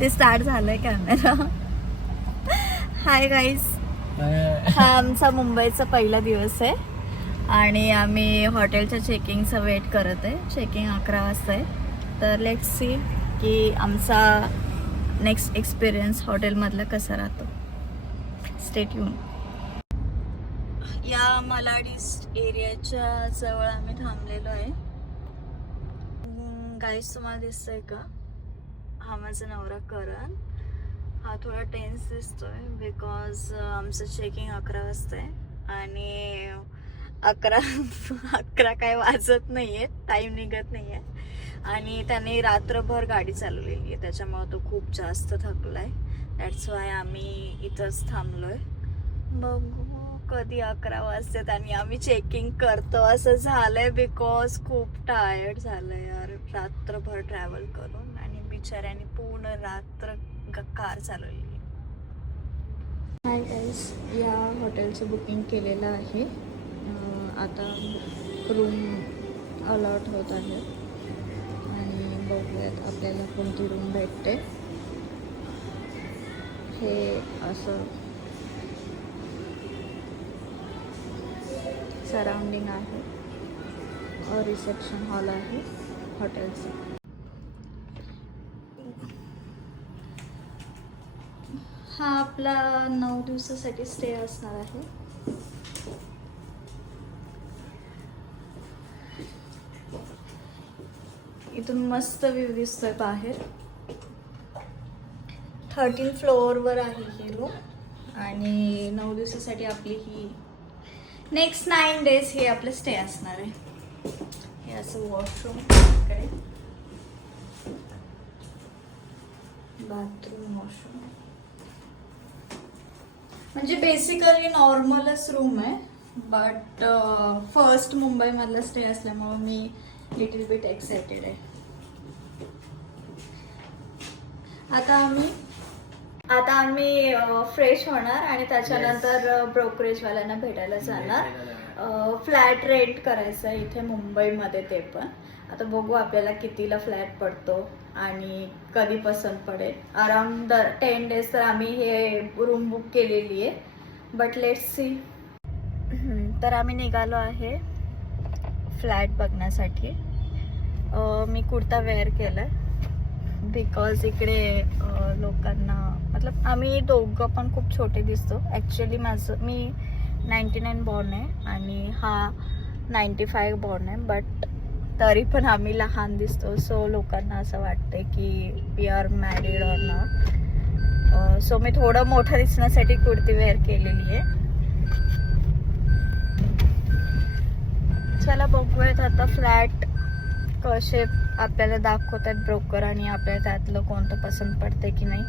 ते स्टार्ट झालंय camera. Hi guys, हा आमचा मुंबईचा पहिला दिवस आहे आणि आम्ही हॉटेलच्या चेकिंगचा वेट करत आहे. चेकिंग 11 वाजता आहे. तर लेट्स सी की आमचा नेक्स्ट एक्सपिरियन्स हॉटेलमधला कसा राहतो. Stay tune. या मलाड ईस्ट एरियाच्या जवळ आम्ही थांबलेलो आहे. गाईज तुम्हाला दिसतंय का, हा माझा नवरा करण. हा थोडा टेन्स दिसतोय बिकॉज आमचं चेकिंग 11 वाजता आहे आणि 11 काय वाजत नाहीये, टाइम निघत नाहीये आणि त्याने रात्रभर गाडी चालवलेली आहे, त्याच्यामुळे तो खूप जास्त थकलाय. दॅट्स वाय आम्ही इथंच थांबलोय. बघू कधी 11 वाजतात आणि आम्ही चेकिंग करतो असं झालंय बिकॉज खूप टायर्ड झालंय यार, रात्रभर ट्रॅव्हल करून आणि बिचाऱ्याने पूर्ण रात्र कार चालवली. हाय गाईज, या हॉटेलचं बुकिंग केलेलं आहे. आता रूम अलॉट होत आहे आणि बघूयात आपल्याला कोणती रूम भेटते. हे असं सराउंडिंग आहे. रिसेप्शन हॉल आहे हॉटेलचं. हा आपला 9 दिवसासाठी स्टे असणार आहे. इथून मस्त व्ह्यू दिसतोय बाहेर. 13 फ्लोअरवर आहे ही रूम आणि 9 दिवसासाठी आपली ही नेक्स्ट 9 डेज हे आपलं स्टे असणार आहे. हे असं वॉशरूम इकडे, बाथरूम, वॉशरूम, म्हणजे बेसिकली नॉर्मलच रूम आहे. बट फर्स्ट मुंबईमधला स्टे असल्यामुळे मी लिटिल बिट एक्सायटेड आहे. आता आम्ही फ्रेश होणार आणि त्याच्यानंतर ब्रोकरेजवाल्यांना भेटायला जाणार. फ्लॅट रेंट करायचं आहे इथे मुंबईमध्ये, ते पण आता बघू आपल्याला कितीला फ्लॅट पडतो आणि कधी पसंत पडेल. अराउंड 10 डेज तर आम्ही हे रूम बुक केलेली आहे. But let's see. तर आम्ही निघालो आहे फ्लॅट बघण्यासाठी. मी कुर्ता वेअर केलाय बिकॉज इकडे लोकांना, मतलब आम्ही दोघं पण खूप छोटे दिसतो. ॲक्च्युली मी 99 बॉर्न आहे आणि हा 95 बॉर्न आहे, बट तरी पण आम्ही लहान दिसतो. सो लोकांना असं वाटतं की we are married or not. So मी थोडं मोठं दिसण्यासाठी कुर्ती वेअर केलेली आहे. चला बघूयात आता फ्लॅट कसे आपल्याला दाखवतात ब्रोकर आणि आपल्याला त्यातलं कोणतं पसंत पडते की नाही.